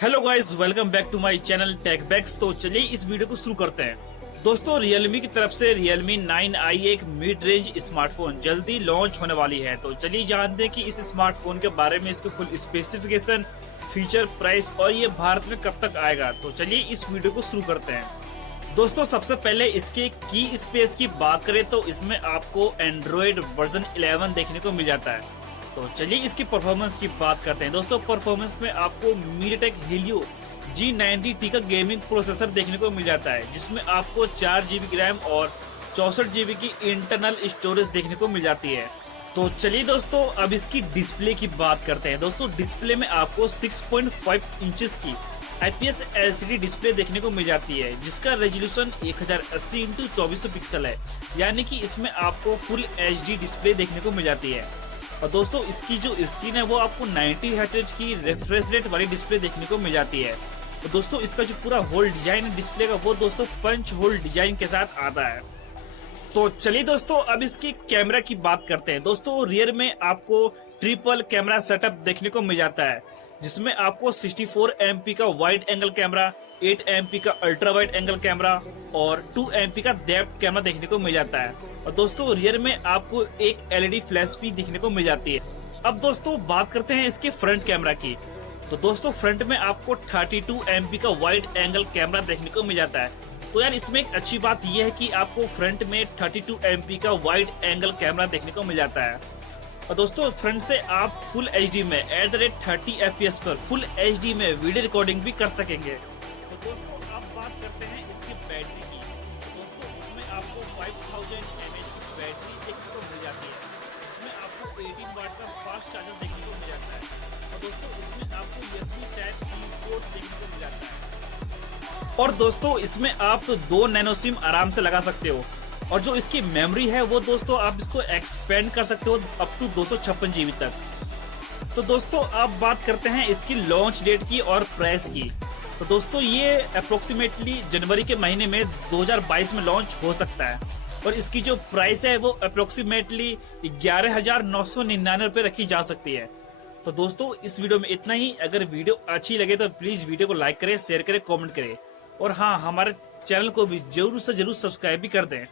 Hello guys, welcome back to my channel Tech Backs. तो चलिए इस वीडियो को शुरू करते हैं। दोस्तों, Realme की तरफ से Realme 9i एक मिड रेंज स्मार्टफोन जल्दी लॉन्च होने वाली है। तो चलिए जानते हैं कि इस स्मार्टफोन के बारे में, इसके फुल स्पेसिफिकेशन, फीचर, प्राइस और ये भारत में कब तक आएगा। तो चलिए इस वीडियो को शुरू करते हैं। दोस्तों, सबसे पहले इसके की स्पेस की बात करें तो इसमें आपको एंड्रॉइड वर्जन 11 देखने को मिल जाता है। तो चलिए इसकी परफॉर्मेंस की बात करते हैं। दोस्तों, परफॉर्मेंस में आपको मीडियाटेक हीलियो G90T का गेमिंग प्रोसेसर देखने को मिल जाता है, जिसमें आपको 4 GB रैम और 64 GB की इंटरनल स्टोरेज देखने को मिल जाती है। तो चलिए दोस्तों, अब इसकी डिस्प्ले की बात करते हैं। दोस्तों, डिस्प्ले में आपको 6.5 इंचेस की IPS LCD डिस्प्ले देखने को मिल जाती है, जिसका रेजोल्यूशन 1080x2400 पिक्सल है, यानी कि इसमें आपको फुल HD डिस्प्ले देखने को मिल जाती है। और दोस्तों, इसकी जो स्क्रीन है वो आपको 90 Hz की रिफ्रेश रेट वाली डिस्प्ले देखने को मिल जाती है। तो दोस्तों, इसका जो पूरा होल डिजाइन है डिस्प्ले का, वो दोस्तों पंच होल डिजाइन के साथ आता है। तो चलिए दोस्तों, अब इसकी कैमरा की बात करते हैं। दोस्तों, रियर में आपको ट्रिपल कैमरा सेटअप देखने को मिल जाता है, जिसमें आपको 64 MP का वाइड एंगल कैमरा, 8 MP का अल्ट्रा वाइड एंगल कैमरा और 2 MP का डेप्थ कैमरा देखने को मिल जाता है। और दोस्तों, रियर में आपको एक LED फ्लैश भी देखने को मिल जाती है। अब दोस्तों बात करते हैं इसके फ्रंट कैमरा की। तो दोस्तों, फ्रंट में आपको 32 MP का वाइड एंगल कैमरा देखने को मिल जाता है। तो यार, इसमें एक अच्छी बात यह है कि आपको फ्रंट में 32 MP का वाइड एंगल कैमरा देखने को मिल जाता है। और दोस्तों, फ्रंट से आप फुल HD में @30 FPS पर फुल HD में वीडियो रिकॉर्डिंग भी कर सकेंगे। तो दोस्तों, अब बात करते हैं इसकी बैटरी की। तो दोस्तों, इसमें आपको 5000 mAh की बैटरी देखने को मिल जाती है। इसमें आपको 18 वाट का फास्ट चार्जर देखने को मिल जाता है। और दोस्तों, इसमें आपको USB Type-C पोर्ट देखने को मिल जाता है। और दोस्तों, इसमें आप 2 नैनो सिम आराम से लगा सकते हो। और जो इसकी मेमोरी है वो दोस्तों आप इसको एक्सपेंड कर सकते हो अप टू 256 GB तक। तो दोस्तों, अब बात करते हैं इसकी लॉन्च डेट की और प्राइस की। तो दोस्तों, ये अप्रोक्सीमेटली जनवरी के महीने में 2022 में लॉन्च हो सकता है। और इसकी जो प्राइस है वो अप्रोक्सीमेटली 11,999 रुपए रखी जा सकती है। तो दोस्तों, इस वीडियो में इतना ही। अगर वीडियो अच्छी लगे तो प्लीज वीडियो को लाइक करें, शेयर करें, कॉमेंट करें और हाँ, हमारे चैनल को भी जरूर से जरूर सब्सक्राइब भी कर दें।